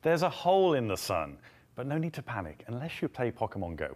There's a hole in the sun, but no need to panic unless you play Pokemon Go.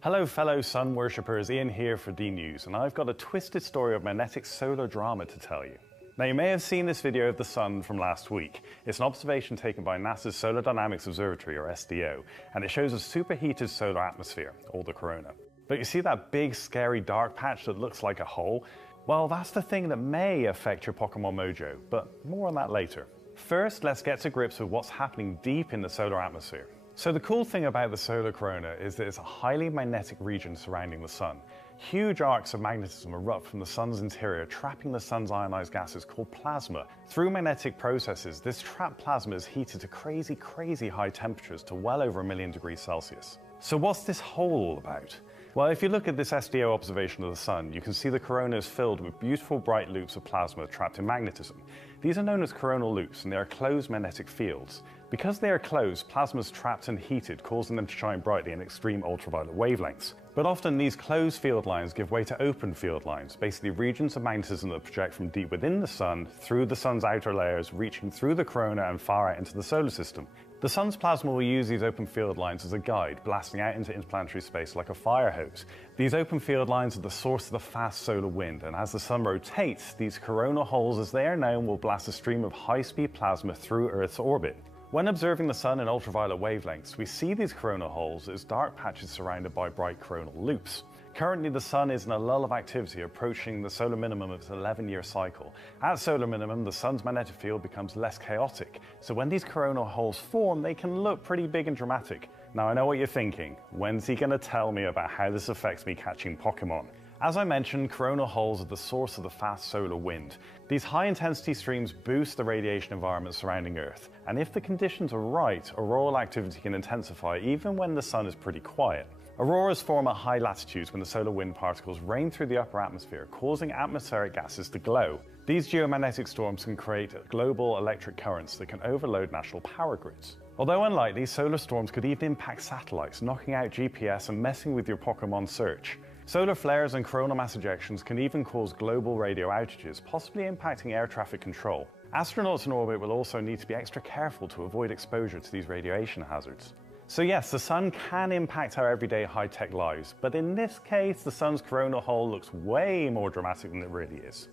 Hello fellow sun worshippers, Ian here for DNews, and I've got a twisted story of magnetic solar drama to tell you. Now you may have seen this video of the sun from last week. It's an observation taken by NASA's Solar Dynamics Observatory, or SDO, and it shows a superheated solar atmosphere, or the corona. But you see that big scary dark patch that looks like a hole? Well, that's the thing that may affect your Pokemon mojo, but more on that later. First, let's get to grips with what's happening deep in the solar atmosphere. So the cool thing about the solar corona is that it's a highly magnetic region surrounding the sun. Huge arcs of magnetism erupt from the sun's interior, trapping the sun's ionized gases called plasma. Through magnetic processes, this trapped plasma is heated to crazy high temperatures to well over 1,000,000 degrees Celsius. So what's this hole all about? Well, if you look at this SDO observation of the sun, you can see the corona is filled with beautiful bright loops of plasma trapped in magnetism. These are known as coronal loops, and they are closed magnetic fields. Because they are closed, plasma is trapped and heated, causing them to shine brightly in extreme ultraviolet wavelengths. But often these closed field lines give way to open field lines, basically regions of magnetism that project from deep within the sun, through the sun's outer layers, reaching through the corona and far out into the solar system. The sun's plasma will use these open field lines as a guide, blasting out into interplanetary space like a fire hose. These open field lines are the source of the fast solar wind, and as the sun rotates, these coronal holes, as they are known, will blast a stream of high-speed plasma through Earth's orbit. When observing the sun in ultraviolet wavelengths, we see these coronal holes as dark patches surrounded by bright coronal loops. Currently, the sun is in a lull of activity approaching the solar minimum of its 11-year cycle. At solar minimum, the sun's magnetic field becomes less chaotic, so when these coronal holes form, they can look pretty big and dramatic. Now, I know what you're thinking. When's he going to tell me about how this affects me catching Pokemon? As I mentioned, coronal holes are the source of the fast solar wind. These high-intensity streams boost the radiation environment surrounding Earth, and if the conditions are right, auroral activity can intensify even when the sun is pretty quiet. Auroras form at high latitudes when the solar wind particles rain through the upper atmosphere, causing atmospheric gases to glow. These geomagnetic storms can create global electric currents that can overload national power grids. Although unlikely, solar storms could even impact satellites, knocking out GPS and messing with your Pokemon search. Solar flares and coronal mass ejections can even cause global radio outages, possibly impacting air traffic control. Astronauts in orbit will also need to be extra careful to avoid exposure to these radiation hazards. So yes, the sun can impact our everyday high-tech lives, but in this case, the sun's coronal hole looks way more dramatic than it really is.